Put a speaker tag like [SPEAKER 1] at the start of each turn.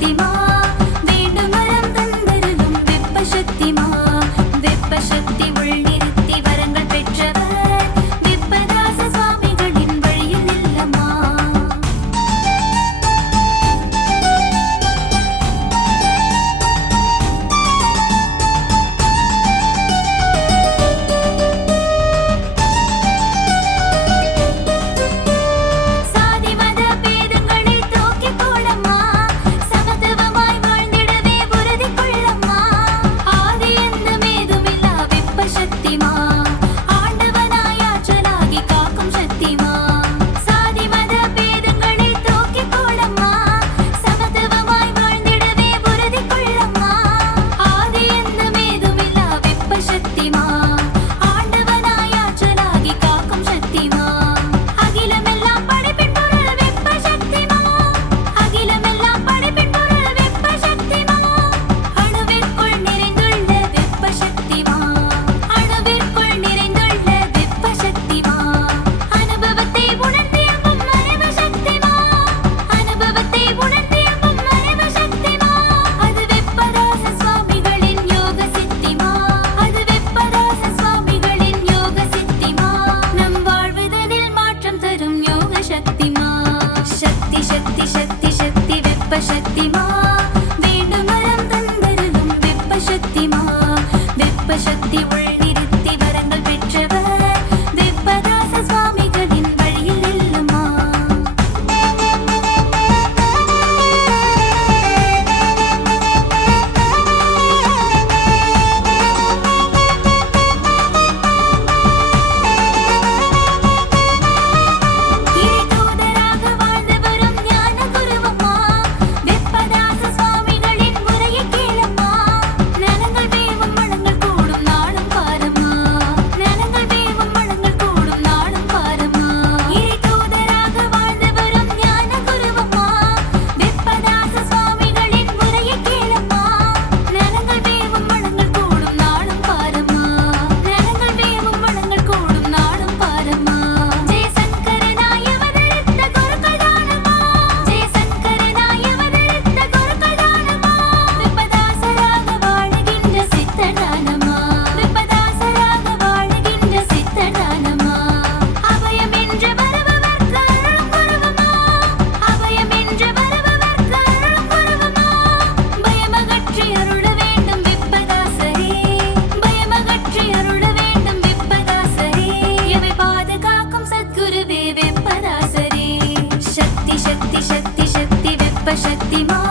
[SPEAKER 1] 時も último